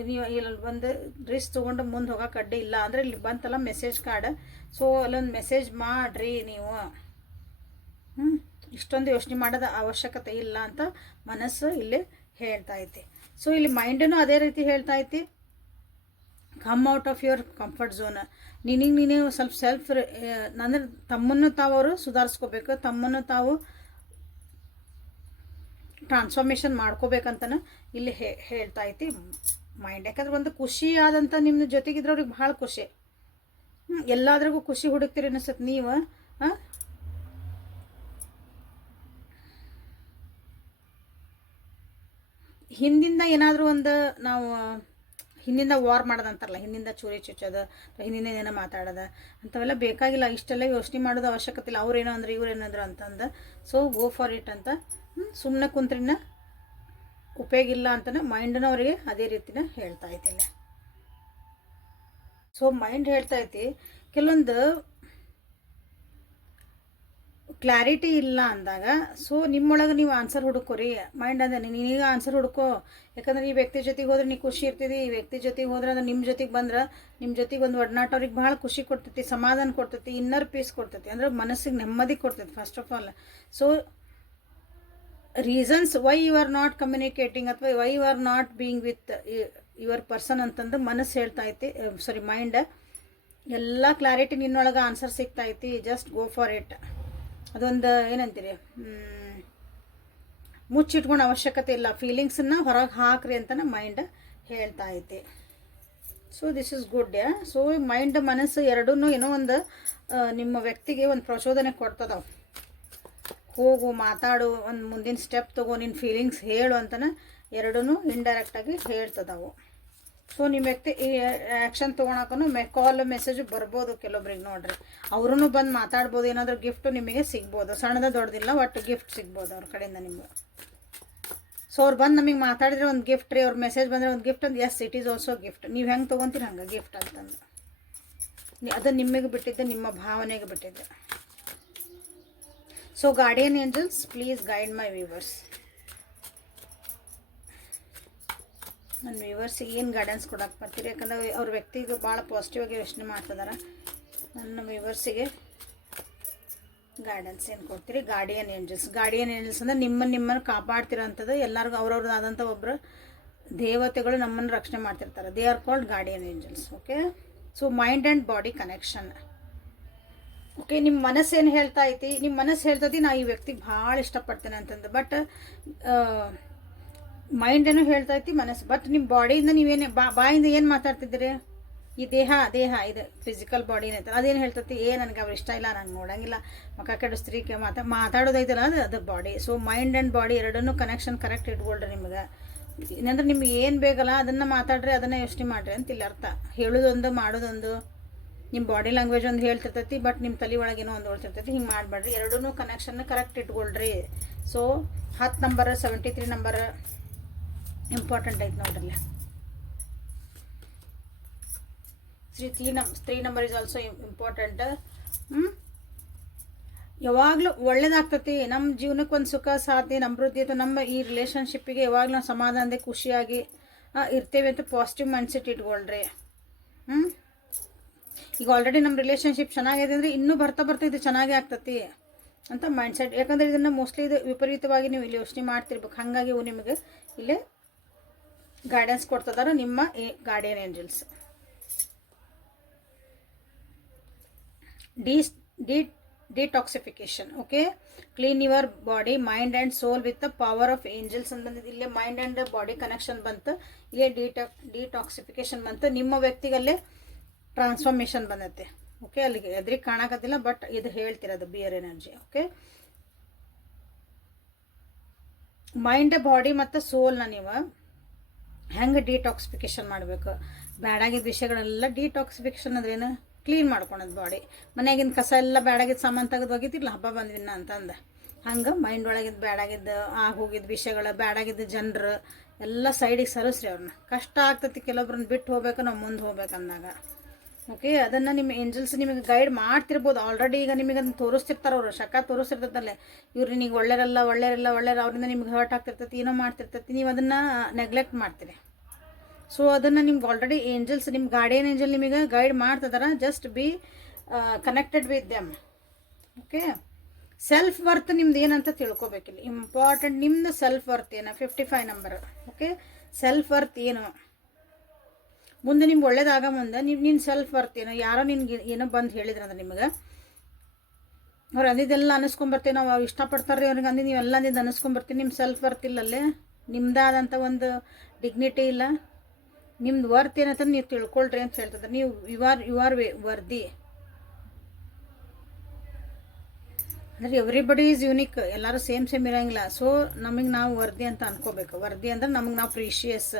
ನೀವು ಇಲ್ಲಿ ಬಂದು ರಿಸ್ಕ್ ತೊಗೊಂಡು ಮುಂದೆ ಹೋಗೋಕೆ ಅಡ್ಡಿ ಇಲ್ಲ. ಅಂದರೆ ಇಲ್ಲಿ ಬಂತಲ್ಲ ಮೆಸೇಜ್ ಕಾರ್ಡ್ ಸೊ ಅಲ್ಲೊಂದು ಮೆಸೇಜ್ ಮಾಡಿರಿ ನೀವು. ಇಷ್ಟೊಂದು ಯೋಚನೆ ಮಾಡೋದ ಅವಶ್ಯಕತೆ ಇಲ್ಲ ಅಂತ ಮನಸ್ಸು ಇಲ್ಲಿ ಹೇಳ್ತಾ ಐತಿ. ಸೊ ಇಲ್ಲಿ ಮೈಂಡನ್ನು ಅದೇ ರೀತಿ ಹೇಳ್ತಾ ಐತಿ. Come out of your comfort zone ನಿನಗೆ ನೀನೇ ಸ್ವಲ್ಪ ಸೆಲ್ಫ್ ಅಂದರೆ ತಮ್ಮನ್ನು ತಾವು ಅವರು ಸುಧಾರಿಸ್ಕೋಬೇಕು, ತಮ್ಮನ್ನು ತಾವು ಟ್ರಾನ್ಸ್ಫಾರ್ಮೇಷನ್ ಮಾಡ್ಕೋಬೇಕಂತನ ಇಲ್ಲಿ ಹೇಳ್ತಾ ಐತಿ ಮೈಂಡ್ ಯಾಕಂದ್ರೆ ಒಂದು ಖುಷಿಯಾದಂಥ ನಿಮ್ಮ ಜೊತೆಗಿದ್ರೆ ಅವ್ರಿಗೆ ಭಾಳ ಖುಷಿ. ಎಲ್ಲಾದ್ರಿಗೂ ಖುಷಿ ಹುಡುಕ್ತೀರಿ ಅನ್ನಿಸುತ್ತೆ ನೀವು ಹಿಂದಿಂದ ಏನಾದರೂ ಒಂದು ನಾವು, ಹಿಂದಿಂದ ವಾರ್ ಮಾಡೋದಂತಾರಲ್ಲ ಹಿಂದಿಂದ ಚೂರಿ ಚುಚ್ಚೋದು, ಅಥವಾ ಹಿಂದಿಂದ ಏನೋ ಮಾತಾಡೋದು, ಅಂಥವೆಲ್ಲ ಬೇಕಾಗಿಲ್ಲ. ಇಷ್ಟೆಲ್ಲ ಯೋಚನೆ ಮಾಡೋದು ಅವಶ್ಯಕತೆ ಇಲ್ಲ. ಅವ್ರೇನೋ ಅಂದ್ರೆ, ಇವ್ರೇನಂದ್ರು ಅಂತಂದು. ಸೊ ಗೋ ಫಾರ್ ಇಟ್ ಅಂತ ಸುಮ್ಮನೆ ಕುಂತ್ರಿನ ಉಪಯೋಗ ಇಲ್ಲ ಅಂತಲೇ ಮೈಂಡನ್ನ ಅವರಿಗೆ ಅದೇ ರೀತಿನ ಹೇಳ್ತಾ ಇದ್ದೀನಿ. ಸೊ ಮೈಂಡ್ ಹೇಳ್ತಾ ಐತಿ, ಕೆಲವೊಂದು ಕ್ಲಾರಿಟಿ ಇಲ್ಲ ಅಂದಾಗ ಸೊ ನಿಮ್ಮೊಳಗೆ ನೀವು ಆನ್ಸರ್ ಹುಡುಕೋರಿ ಮೈಂಡ್ ಅಂದ್ರೆ ನೀನೀಗ ಆನ್ಸರ್ ಹುಡುಕೋ. ಯಾಕಂದ್ರೆ ಈ ವ್ಯಕ್ತಿ ಜೊತೆಗೆ ಹೋದ್ರೆ ನೀವು ಖುಷಿ ಇರ್ತೈತಿ ಈ ವ್ಯಕ್ತಿ ಜೊತೆಗೆ ಹೋದ್ರೆ ಅದು ನಿಮ್ಮ ಜೊತೆಗೆ ಬಂದ್ರೆ ನಿಮ್ಮ ಜೊತೆಗೆ ಒಂದು ಒಡನಾಟ ಅವ್ರಿಗೆ ಭಾಳ ಖುಷಿ ಕೊಡ್ತೈತಿ, ಸಮಾಧಾನ ಕೊಡ್ತೈತಿ ಇನ್ನರ್ ಪೀಸ್ ಕೊಡ್ತೈತಿ, ಅಂದ್ರೆ ಮನಸ್ಸಿಗೆ ನೆಮ್ಮದಿ ಕೊಡ್ತೈತಿ first of all so reasons why you are not communicating ಅಥವಾ why you are not being with your person ಅಂತಂದು ಮನಸ್ಸು ಹೇಳ್ತಾ ಐತಿ ಸಾರಿ ಮೈಂಡ್ ಎಲ್ಲ ಕ್ಲಾರಿಟಿ ನಿನ್ನೊಳಗೆ ಆನ್ಸರ್ ಸಿಗ್ತಾ ಐತಿ ಜಸ್ಟ್ ಗೋ ಫಾರ್ ಇಟ್ ಅದೊಂದು, ಏನಂತೀರಿ ಮುಚ್ಚಿಟ್ಕೊಂಡು ಅವಶ್ಯಕತೆ ಇಲ್ಲ. ಫೀಲಿಂಗ್ಸನ್ನ ಹೊರಗೆ ಹಾಕ್ರಿ ಅಂತನ ಮೈಂಡ್ ಹೇಳ್ತಾ ಐತಿ. So this is good so mind ಮನಸ್ಸು ಎರಡೂ ಏನೋ ಒಂದು ನಿಮ್ಮ ವ್ಯಕ್ತಿಗೆ ಒಂದು ಪ್ರಚೋದನೆ ಕೊಡ್ತದವು ಹೋಗು, ಮಾತಾಡು, ಒಂದು ಮುಂದಿನ ಸ್ಟೆಪ್ ತಗೋ ನಿನ್ನ ಫೀಲಿಂಗ್ಸ್ ಹೇಳು ಅಂತನ ಎರಡೂ ಇಂಡೈರೆಕ್ಟಾಗಿ ಹೇಳ್ತದವು. ಸೊ ನಿಮ್ಮ ವ್ಯಕ್ತಿ ಈ ಆ್ಯಕ್ಷನ್ ತೊಗೊಳಕ್ಕೂ ಮೆ ಕಾಲ್ ಮೆಸೇಜ್ ಬರ್ಬೋದು ಕೆಲವೊಬ್ರಿಗೆ ನೋಡ್ರಿ. ಅವ್ರೂ ಬಂದು ಮಾತಾಡ್ಬೋದು, ಏನಾದರೂ ಗಿಫ್ಟು ನಿಮಗೆ ಸಿಗ್ಬೋದು. ಸಣ್ಣದ ದೊಡ್ಡದಿಲ್ಲ, ಒಟ್ಟು ಗಿಫ್ಟ್ ಸಿಗ್ಬೋದು ಅವ್ರ ಕಡೆಯಿಂದ ನಿಮ್ಗೆ. ಸೊ ಅವ್ರು ಬಂದು ನಮಗೆ ಮಾತಾಡಿದ್ರೆ ಒಂದು ಗಿಫ್ಟ್ ರೀ, ಅವ್ರ ಮೆಸೇಜ್ ಬಂದರೆ ಒಂದು ಗಿಫ್ಟ್ ಅಂತ as it is also gift ನೀವು ಹೆಂಗೆ ತೊಗೊತೀರಿ ಹಂಗೆ ಗಿಫ್ಟ್ ಅಂತಂದು. ಅದು ನಿಮಗೆ ಬಿಟ್ಟಿದ್ದೆ, ನಿಮ್ಮ ಭಾವನೆಗೆ ಬಿಟ್ಟಿದ್ದೆ. So guardian angels please guide my viewers ನನ್ನ ವ್ಯೂವರ್ಸಿಗೆ ಏನು ಗೈಡೆನ್ಸ್ ಕೊಡಕ್ಕೆ ಬರ್ತೀರಿ? ಯಾಕಂದ್ರೆ ಅವ್ರ ವ್ಯಕ್ತಿಗೆ ಭಾಳ ಪಾಸಿಟಿವ್ ಆಗಿ ಯೋಚನೆ ಮಾಡ್ತಿದಾರೆ. ನನ್ನ ವ್ಯೂವರ್ಸಿಗೆ ಗೈಡೆನ್ಸ್ ಏನು ಕೊಡ್ತೀರಿ? ಗಾರ್ಡಿಯನ್ ಏಂಜಲ್ಸ್ ಗಾರ್ಡಿಯನ್ ಏಂಜಲ್ಸ್ ಅಂದರೆ ನಿಮ್ಮನ್ನು ನಿಮ್ಮನ್ನು ಕಾಪಾಡ್ತಿರೋಂಥದ್ದು ಎಲ್ಲರಿಗೂ ಅವ್ರವ್ರದಾದಂಥ ಒಬ್ಬರು ದೇವತೆಗಳು ನಮ್ಮನ್ನು ರಕ್ಷಣೆ ಮಾಡ್ತಿರ್ತಾರೆ. They are called guardian angels okay so mind and body connection okay ನಿಮ್ಮ ಮನಸ್ಸೇನು ಹೇಳ್ತಾ ಐತಿ? ನಿಮ್ಮ ಮನಸ್ಸು ಹೇಳ್ತೈತಿ ನಾ ಈ ವ್ಯಕ್ತಿಗೆ ಭಾಳ ಇಷ್ಟಪಡ್ತೇನೆ ಅಂತಂದು. ಬಟ್ ಮೈಂಡ್ ಏನೋ ಹೇಳ್ತಾ ಐತಿ ಮನಸ್ಸು. ಬಟ್ ನಿಮ್ಮ ಬಾಡಿಯಿಂದ ನೀವೇನು, ಬಾ, ಬಾಯಿಂದ ಏನು ಮಾತಾಡ್ತಿದ್ದೀರಿ? ಈ ದೇಹ ದೇಹ, ಇದು ಫಿಸಿಕಲ್ ಬಾಡಿ ಏನೈತೆ ಅದೇನು ಹೇಳ್ತೈತಿ? ಏ, ನನಗೆ ಅವ್ರು ಇಷ್ಟ ಇಲ್ಲ, ನಾನು ನೋಡಂಗಿಲ್ಲ. ಮಕ್ಕ ಕಡೆ ಸ್ತ್ರೀಗೆ ಮಾತಾ ಮಾತಾಡೋದೈತಲ್ಲ ಅದು ಅದು body so mind and body ಎರಡನ್ನೂ ಕನೆಕ್ಷನ್ ಕರೆಕ್ಟ್ ಇಟ್ಕೊಳ್ರಿ ನಿಮ್ಗೆ. ಏನಂದ್ರೆ ನಿಮ್ಗೆ ಏನು ಬೇಕಲ್ಲ, ಅದನ್ನು ಮಾತಾಡ್ರಿ, ಅದನ್ನು ಯೋಚನೆ ಮಾಡಿರಿ ಅಂತ ಇಲ್ಲಿ ಅರ್ಥ. ಹೇಳೋದೊಂದು, ಮಾಡೋದೊಂದು. ನಿಮ್ಮ ಬಾಡಿ ಲ್ಯಾಂಗ್ವೇಜ್ ಒಂದು ಹೇಳ್ತಿರ್ತೈತಿ ಬಟ್ ನಿಮ್ಮ ತಲೆ ಒಳಗೇನೋ ಒಂದು ಹೇಳ್ತಿರ್ತೈತಿ ಹಿಂಗೆ ಮಾಡಬೇಡ್ರಿ. ಎರಡೂ ಕನೆಕ್ಷನ್ ಕರೆಕ್ಟ್ ಇಟ್ಕೊಳ್ರಿ. ಸೊ ಹತ್ತು number seventy three number important ಐತೆ ನೋಡ್ರಲ್ಲ. ಶ್ರೀ ತ್ರೀ ನಮ್ three number is also important ಯಾವಾಗಲೂ ಒಳ್ಳೇದಾಗ್ತತಿ. ನಮ್ಮ ಜೀವನಕ್ಕೆ ಒಂದು ಸುಖ ಸಾಧನೆ ಸಮೃದ್ಧಿ ಅಥವಾ ನಮ್ಮ ಈ ರಿಲೇಷನ್ಶಿಪ್ಪಿಗೆ ಯಾವಾಗಲೂ ನಾವು ಸಮಾಧಾನದ, ಖುಷಿಯಾಗಿ ಇರ್ತೇವೆ ಅಂತ ಪಾಸಿಟಿವ್ ಮೈಂಡ್ಸೆಟ್ ಇಟ್ಕೊಳ್ರಿ. ಹ್ಞೂ ಈಗ ಆಲ್ರೆಡಿ ನಮ್ಮ ರಿಲೇಷನ್ಶಿಪ್ ಚೆನ್ನಾಗಿದೆ ಅಂದರೆ ಇನ್ನೂ ಬರ್ತಾ ಬರ್ತಾ ಇದು ಚೆನ್ನಾಗೇ ಆಗ್ತತಿ ಅಂತ ಮೈಂಡ್ಸೆಟ್ ಯಾಕಂದರೆ ಇದನ್ನು ಮೋಸ್ಟ್ಲಿ ಇದು ವಿಪರೀತವಾಗಿ ನೀವು ಇಲ್ಲಿ ಯೋಚನೆ ಮಾಡ್ತಿರ್ಬೇಕು. ಹಾಗಾಗಿ ಇವು ನಿಮಗೆ ಇಲ್ಲಿ ಗೈಡೆನ್ಸ್ ಕೊಡ್ತದಾರ ನಿಮ್ಮ guardian angels D detoxification okay clean your body mind and soul with the power of angels ಅಂತ ಇಲ್ಲೇ ಮೈಂಡ್ ಆ್ಯಂಡ್ ಬಾಡಿ ಕನೆಕ್ಷನ್ ಬಂತು. ಇಲ್ಲೇ ಡಿಟಾಕ್ ಡಿಟಾಕ್ಸಿಫಿಕೇಶನ್ ಬಂತು. ನಿಮ್ಮ ವ್ಯಕ್ತಿಗಲ್ಲೇ ಟ್ರಾನ್ಸ್ಫಾರ್ಮೇಷನ್ ಬಂದೈತೆ ಓಕೆ ಅಲ್ಲಿಗೆ ಎದ್ರಿಗೆ ಕಾಣಕತ್ತಿಲ್ಲ ಬಟ್ ಇದು ಹೇಳ್ತಿರೋದು bear energy okay mind body ಮತ್ತು ಸೋಲ್ನ ನೀವು ಹೆಂಗೆ ಡಿಟಾಕ್ಸಿಫಿಕೇಶನ್ ಮಾಡಬೇಕು? ಬ್ಯಾಡಾಗಿದ್ದ ವಿಷಯಗಳೆಲ್ಲ ಡಿಟಾಕ್ಸಿಫಿಕೇಶನ್ ಅಂದ್ರೇನು ಕ್ಲೀನ್ ಮಾಡ್ಕೊಳೋದು ಬಾಡಿ ಮನ್ಯಾಗಿಂದ ಕಸ ಎಲ್ಲ ಬ್ಯಾಡಾಗಿದ್ದು ಸಾಮಾನು ತೆಗೆದು ಹೋಗಿದ್ದಿಲ್ಲ, ಹಬ್ಬ ಬಂದಿನ ಅಂತಂದು. ಹಂಗೆ ಮೈಂಡ್ ಒಳಗಿದ್ದು ಬ್ಯಾಡಾಗಿದ್ದು ಆಗ ಹೋಗಿದ್ದ ವಿಷಯಗಳು ಬ್ಯಾಡಾಗಿದ್ದ ಜನರು ಎಲ್ಲ ಸೈಡಿಗೆ ಸರಿಸ್ರಿ ಅವ್ರನ್ನ ಕಷ್ಟ ಆಗ್ತೈತಿ ಕೆಲವೊಬ್ರನ್ನ ಬಿಟ್ಟು ಹೋಗ್ಬೇಕು, ನಾವು ಮುಂದೆ ಹೋಗ್ಬೇಕು ಅಂದಾಗ ಓಕೆ ಅದನ್ನು ನಿಮ್ಮ ಏಂಜಲ್ಸ್ ನಿಮಗೆ ಗೈಡ್ ಮಾಡ್ತಿರ್ಬೋದು. ಆಲ್ರೆಡಿ ಈಗ ನಿಮಗೆ ಅದನ್ನು ತೋರಿಸ್ತಿರ್ತಾರೆ ಅವರು. ಶಕ ತೋರಿಸ್ತಿರ್ತದಲ್ಲೇ. ಇವ್ರು ನಿಮ್ಗೆ ಒಳ್ಳೆಯರಲ್ಲ ಒಳ್ಳೆಯರಲ್ಲ ಒಳ್ಳೆಯರ ಅವರಿಂದ ನಿಮ್ಗೆ ಹರ್ಟ್ ಆಗ್ತಿರ್ತೈತಿ, ಏನೋ ಮಾಡ್ತಿರ್ತೈತಿ. ನೀವು ಅದನ್ನು ನೆಗ್ಲೆಕ್ಟ್ ಮಾಡ್ತೀರಿ. ಸೊ ಅದನ್ನು ನಿಮ್ಗೆ ಆಲ್ರೆಡಿ ಏಂಜಲ್ಸ್ ನಿಮ್ಮ ಗಾರ್ಡಿಯನ್ ಏಂಜಲ್ ನಿಮಗೆ ಗೈಡ್ ಮಾಡ್ತಿದಾರ. Just be connected with them okay self worth ನಿಮ್ದು ಏನಂತ ತಿಳ್ಕೊಬೇಕಿಲ್ಲ. ಇಂಪಾರ್ಟೆಂಟ್ ನಿಮ್ದು ಸೆಲ್ಫ್ ವರ್ತ್ ಏನು? Fifty five number okay self worth ಏನು? ಮುಂದೆ ನಿಮ್ಗೆ ಒಳ್ಳೇದಾಗ ಮುಂದೆ, ನೀವು ನಿನ್ನ ಸೆಲ್ಫ್ ಬರ್ತೇನೋ, ಯಾರೋ ನಿನ್ಗೆ ಏನೋ ಬಂದು ಹೇಳಿದ್ರಂದ್ರೆ ನಿಮಗೆ. ಅವ್ರು ಅಂದಿದ್ದೆಲ್ಲ ಅನಿಸ್ಕೊಂಬರ್ತೇನೆ ನಾವು, ಅವ್ರು ಇಷ್ಟಪಡ್ತಾರೆ ಅವ್ರಿಗೆ ಅಂದಿ ನೀವೆಲ್ಲ ಅಂದಿದ್ದು ಅನಿಸ್ಕೊಂಬರ್ತೀನಿ ನಿಮ್ಮ ಸೆಲ್ಫ್ ವರ್ತ್ ಇಲ್ಲಲ್ಲೇ ನಿಮ್ದಾದಂಥ ಒಂದು ಡಿಗ್ನಿಟಿ ಇಲ್ಲ. ನಿಮ್ದು ವರ್ತ್ ಏನಂತ ನೀವು ತಿಳ್ಕೊಳ್ರಿ ಅಂತ ಹೇಳ್ತದೆ ನೀವು you are you are worthy ಅಂದರೆ ಎವ್ರಿಬಡಿ ಈಸ್ ಯೂನಿಕ್ ಎಲ್ಲರೂ ಸೇಮ್ ಸೇಮ್ ಇರೋಂಗಿಲ್ಲ. ಸೊ ನಮಗೆ ನಾವು ವರ್ದಿ ಅಂತ ಅನ್ಕೋಬೇಕು. ವರ್ದಿ ಅಂದ್ರೆ ನಮಗೆ ನಾವು ಪ್ರೀಶಿಯಸ್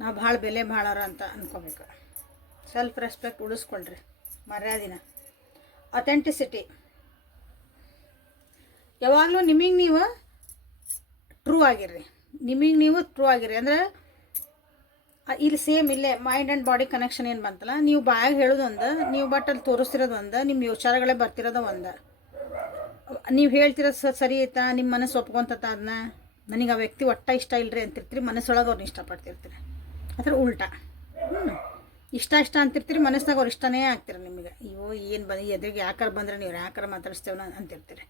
ನಾವು ಭಾಳ ಬೆಲೆ ಭಾಳಾರ ಅಂತ ಅನ್ಕೋಬೇಕು. ಸೆಲ್ಫ್ ರೆಸ್ಪೆಕ್ಟ್ ಉಳಿಸ್ಕೊಳ್ರಿ. ಮರ್ಯಾದಿನ. ಅಥೆಂಟಿಸಿಟಿ ಯಾವಾಗಲೂ ನಿಮಗೆ ನೀವು ಟ್ರೂ ಆಗಿರ್ರಿ. ನಿಮಗೆ ನೀವು ಟ್ರೂ ಆಗಿರಿ ಅಂದರೆ ಇಲ್ಲಿ ಸೇಮ್ ಇಲ್ಲೇ ಮೈಂಡ್ ಆ್ಯಂಡ್ ಬಾಡಿ ಕನೆಕ್ಷನ್ ಏನು ಬಂತಲ್ಲ, ನೀವು ಬಾಯಾಗ ಹೇಳೋದು ಒಂದು ನೀವು ಬಟ್ ಅಲ್ಲಿ ತೋರಿಸ್ತಿರೋದು ಒಂದು ನಿಮ್ಮ ವಿಚಾರಗಳೇ ಬರ್ತಿರೋದು ಒಂದು. ನೀವು ಹೇಳ್ತಿರೋದು ಸ ಸರಿ ಐತಾ ನಿಮ್ಮ ಮನಸ್ಸು ಒಪ್ಕೊಂತತ ಅದನ್ನ ನನಗೆ ಆ ವ್ಯಕ್ತಿ ಒಟ್ಟ ಇಷ್ಟ ಇಲ್ಲರಿ ಅಂತಿರ್ತೀರಿ, ಮನಸ್ಸೊಳಗೆ ಅವ್ರನ್ನ ಇಷ್ಟಪಡ್ತಿರ್ತೀರಿ. ಅದ್ರ ಉಲ್ಟಾ. ಇಷ್ಟ ಇಷ್ಟ ಅಂತಿರ್ತೀರಿ, ಮನಸ್ಸಿನಾಗ ಅವ್ರು ಇಷ್ಟನೇ ಆಗ್ತೀರ ನಿಮಗೆ. ಅಯ್ಯೋ, ಏನು ಬಂದು ಎದುರಿಗೆ ಯಾಕಾರ ಬಂದರೆ ನೀವು ಯಾಕಾರ ಮಾತಾಡಿಸ್ತೇವೆ ಅಂತಿರ್ತೀರಿ.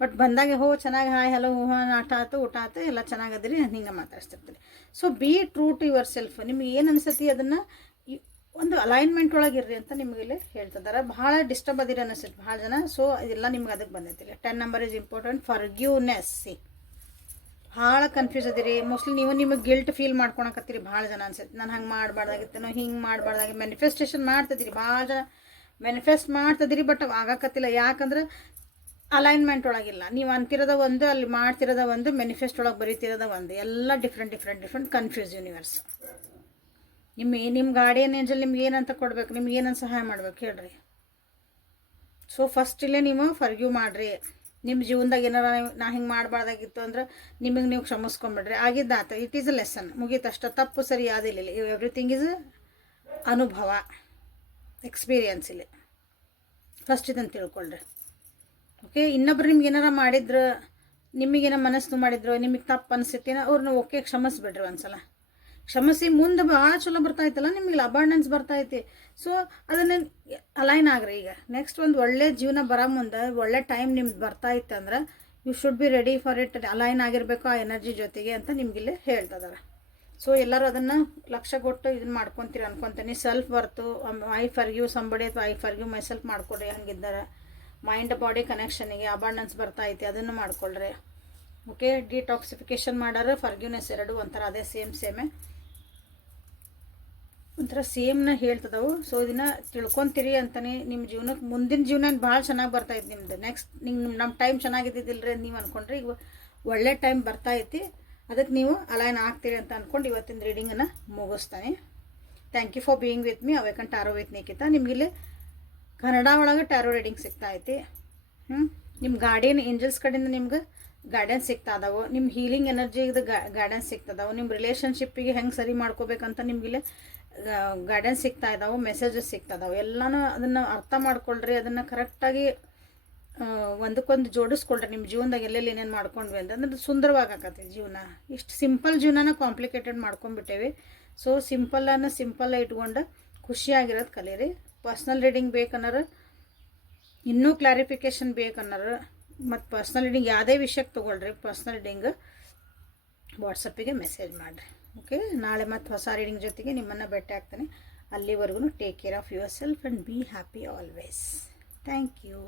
ಬಟ್ ಬಂದಾಗ ಹೋ, ಚೆನ್ನಾಗಿ ಹಾಯ್, ಹಲೋ, ಹೋ ಆಟ ಆಯ್ತು ಊಟ ಆಯ್ತು ಎಲ್ಲ ಚೆನ್ನಾಗದ್ರಿ ಹಿಂಗೆ ಮಾತಾಡಿಸ್ತಿರ್ತೀರಿ. So be true to yourself ನಿಮ್ಗೆ ಏನು ಅನಿಸತಿ ಅದನ್ನು? ಒಂದು ಅಲೈನ್ಮೆಂಟ್ ಒಳಗಿರ್ರಿ ಅಂತ ನಿಮಗೆ ಇಲ್ಲಿ ಹೇಳ್ತಿದ್ದಾರೆ. ಭಾಳ ಡಿಸ್ಟರ್ಬ್ ಅದಿರಿ ಅನಿಸುತ್ತೆ ಭಾಳ ಜನ. ಸೊ ಇದೆಲ್ಲ ನಿಮ್ಗೆ ಅದಕ್ಕೆ ಬಂದೈತಿ ten number is important for ಗ್ಯೂನೆಸ್ C. ಭಾಳ ಕನ್ಫ್ಯೂಸ್ ಅದಿರಿ. ಮೋಸ್ಟ್ಲಿ ನೀವು ನಿಮಗೆ ಗಿಲ್ಟ್ ಫೀಲ್ ಮಾಡ್ಕೊಳಕತ್ತೀರಿ ಭಾಳ ಜನ ಅನ್ಸುತ್ತೆ. ನಾನು ಹಂಗೆ ಮಾಡಬಾರ್ದಾಗಿತ್ತೇನೋ, ಹಿಂಗೆ ಮಾಡಬಾರ್ದಾಗಿ ಮ್ಯಾನಿಫೆಸ್ಟೇಷನ್ ಮಾಡ್ತಿದ್ದೀರಿ ಭಾಳ ಜನ. ಮ್ಯಾನಿಫೆಸ್ಟ್ ಮಾಡ್ತಿದ್ದೀರಿ ಬಟ್ ಆಗಕತ್ತಿಲ್ಲ. ಯಾಕಂದ್ರೆ ಅಲೈನ್ಮೆಂಟ್ ಒಳಗಿಲ್ಲ ನೀವು ಅಂತಿರೋದ ಒಂದು, ಅಲ್ಲಿ ಮಾಡ್ತಿರೋದ ಒಂದು ಮ್ಯಾನಿಫೆಸ್ಟ್ ಒಳಗೆ ಬರೀತಿರೋದ ಒಂದು. ಎಲ್ಲ different different different confuse universe ನಿಮ್ಮ ನಿಮ್ಮ ಗಾರ್ಡಿಯನ್ ಏಂಜಲ್ ನಿಮ್ಗೆ ಏನಂತ ಕೊಡ್ಬೇಕು, ನಿಮ್ಗೆ ಏನಂತ ಸಹಾಯ ಮಾಡ್ಬೇಕು ಹೇಳ್ರಿ. ಸೊ ಫಸ್ಟ್ ಇಲ್ಲೇ ನೀವು ಫರ್ಗ್ಯೂ ಮಾಡಿರಿ. ನಿಮ್ಮ ಜೀವನದಾಗ ಏನಾರ ನಾ ಹಿಂಗೆ ಮಾಡಬಾರ್ದಾಗಿತ್ತು ಅಂದ್ರೆ ನಿಮಗೆ ನೀವು ಕ್ಷಮಿಸ್ಕೊಂಬಿಡ್ರಿ. ಆಗಿದ್ದಾತ ಇಟ್ ಈಸ್ ಅ ಲೆಸನ್ ಮುಗೀತಷ್ಟ ತಪ್ಪು ಸರಿ ಯಾವ್ದಿಲ್ಲ ಎವ್ರಿಥಿಂಗ್ ಇಸ್ ಅನುಭವ ಎಕ್ಸ್ಪೀರಿಯನ್ಸ್ ಇಲ್ಲಿ. ಫಸ್ಟ್ ಇದನ್ನು ತಿಳ್ಕೊಳ್ರಿ. ಓಕೆ ಇನ್ನೊಬ್ರು ನಿಮ್ಗೆ ಏನಾರ ಮಾಡಿದ್ರು ನಿಮಗೇನೋ ಮನಸ್ಸು ಮಾಡಿದ್ರು, ನಿಮಗೆ ತಪ್ಪು ಅನಿಸುತ್ತೇನೋ ಅವ್ರನ್ನ ಓಕೆ ಕ್ಷಮಿಸ್ಬಿಡ್ರಿ ಒಂದ್ಸಲ. ಕ್ಷಮಿಸಿ ಮುಂದೆ ಭಾಳ ಚಲೋ ಬರ್ತಾ ಐತಲ್ಲ ನಿಮಗೆ ಅಬಂಡೆನ್ಸ್ ಬರ್ತಾ ಐತಿ ಸೊ ಅದನ್ನು ಅಲೈನ್ ಆಗ್ರಿ ಈಗ. ನೆಕ್ಸ್ಟ್ ಒಂದು ಒಳ್ಳೆ ಜೀವನ ಬರೋ ಮುಂದೆ, ಒಳ್ಳೆ ಟೈಮ್ ನಿಮ್ದು ಬರ್ತಾ ಇತ್ತು ಅಂದ್ರೆ you should be ready for it align ಆಗಿರಬೇಕು ಆ ಎನರ್ಜಿ ಜೊತೆಗೆ ಅಂತ ನಿಮಗಿಲ್ಲಿ ಹೇಳ್ತದಾರೆ. ಸೊ ಎಲ್ಲರೂ ಅದನ್ನು ಲಕ್ಷ ಕೊಟ್ಟು ಇದನ್ನ ಮಾಡ್ಕೊತೀರಿ ಅನ್ಕೊತೀನಿ. Self worth I for you somebody ಅಥವಾ I for you myself ಮಾಡ್ಕೊಡ್ರಿ ಹಂಗಿದ್ದಾರೆ. ಮೈಂಡ್ ಬಾಡಿ ಕನೆಕ್ಷನಿಗೆ ಅಬಂಡೆನ್ಸ್ ಬರ್ತಾ ಐತಿ ಅದನ್ನು ಮಾಡ್ಕೊಳ್ರಿ. ಓಕೆ ಡಿಟಾಕ್ಸಿಫಿಕೇಶನ್ ಮಾಡಾರ ಫರ್ಗ್ಯೂನೆಸ್ ಎರಡು ಒಂಥರ ಅದೇ ಸೇಮ್ ಸೇಮೆ ಒಂಥರ ಸೇಮ್ನ ಹೇಳ್ತದವು. ಸೊ ಇದನ್ನ ತಿಳ್ಕೊಂತೀರಿ ಅಂತಾನೆ ನಿಮ್ಮ ಜೀವನಕ್ಕೆ ಮುಂದಿನ ಜೀವನ ಭಾಳ ಚೆನ್ನಾಗಿ ಬರ್ತಾ ಬರ್ತೈತೆ ನಿಮ್ದು. ನೆಕ್ಸ್ಟ್ ನಿಮ್ಗೆ ನಮ್ಮ ಟೈಮ್ ಚೆನ್ನಾಗಿದ್ದಿದ್ದಿಲ್ರಿ ನೀವು ಅಂದ್ಕೊಂಡ್ರೆ ಈಗ ಒಳ್ಳೆ ಟೈಮ್ ಬರ್ತಾ ಐತಿ. ಅದಕ್ಕೆ ನೀವು ಅಲೈನ್ ಆಗ್ತೀರಿ ಅಂತ ಅಂದ್ಕೊಂಡು ಇವತ್ತಿನ ರೀಡಿಂಗನ್ನು ಮುಗಿಸ್ತಾನೆ. Thank you for being with me awaken tarot with ನಿಮಗೆ ನಿಮಗಿಲ್ಲಿ ಕನ್ನಡ ಒಳಗೆ ಟ್ಯಾರೋ ರೀಡಿಂಗ್ ಸಿಗ್ತಾ ಐತಿ. ಹ್ಞೂ ನಿಮ್ಮ ಗಾರ್ಡಿಯನ್ ಏಂಜಲ್ಸ್ ಕಡೆಯಿಂದ ನಿಮ್ಗೆ ಗೈಡೆನ್ಸ್ ಸಿಗ್ತಾ ಇದಾವೆ ನಿಮ್ಮ ಹೀಲಿಂಗ್ ಎನರ್ಜಿದು ಗೈಡೆನ್ಸ್ ಸಿಗ್ತದಾವೆ. ನಿಮ್ಮ ರಿಲೇಷನ್ಶಿಪ್ಪಿಗೆ ಹೆಂಗೆ ಸರಿ ಮಾಡ್ಕೋಬೇಕಂತ ನಿಮಗಿಲ್ಲಿ ಗೈಡೆನ್ಸ್ ಸಿಗ್ತಾ ಇದಾವೆ ಮೆಸೇಜಸ್ ಸಿಗ್ತಾ ಇದಾವೆ ಎಲ್ಲನೂ ಅದನ್ನು ಅರ್ಥ ಮಾಡ್ಕೊಳ್ರಿ, ಅದನ್ನು ಕರೆಕ್ಟಾಗಿ ಒಂದಕ್ಕೊಂದು ಜೋಡಿಸ್ಕೊಳ್ರಿ. ನಿಮ್ಮ ಜೀವನದಾಗ ಎಲ್ಲೆಲ್ಲಿ ಏನೇನು ಮಾಡ್ಕೊಂಡ್ವಿ ಅಂತಂದ್ರೆ ಸುಂದರವಾಗಕತ್ತೆ ಜೀವನ. ಇಷ್ಟು ಸಿಂಪಲ್ ಜೀವನನ ಕಾಂಪ್ಲಿಕೇಟೆಡ್ ಮಾಡ್ಕೊಂಡ್ಬಿಟ್ಟೇವಿ. ಸೊ ಸಿಂಪಲನ್ನು ಸಿಂಪಲ್ ಇಟ್ಕೊಂಡು ಖುಷಿಯಾಗಿರೋದು ಕಲೀರಿ. ಪರ್ಸ್ನಲ್ ರೀಡಿಂಗ್ ಬೇಕನ್ನೋರು, ಇನ್ನೂ ಕ್ಲಾರಿಫಿಕೇಷನ್ ಬೇಕನ್ನೋರು ಮತ್ತು ಪರ್ಸ್ನಲ್ ರೀಡಿಂಗ್ ಯಾವುದೇ ವಿಷಯಕ್ಕೆ ತೊಗೊಳ್ರಿ ಪರ್ಸ್ನಲ್ ರೀಡಿಂಗ್ ವಾಟ್ಸಪ್ಪಿಗೆ ಮೆಸೇಜ್ ಮಾಡಿರಿ ಓಕೆ ನಾಳೆ ಮತ್ತು ಹೊಸ ರೀಡಿಂಗ್ ಜೊತೆಗೆ ನಿಮ್ಮನ್ನು ಭೇಟಿ ಆಗ್ತಾನೆ. ಅಲ್ಲಿವರೆಗೂ take care of yourself and be happy always thank you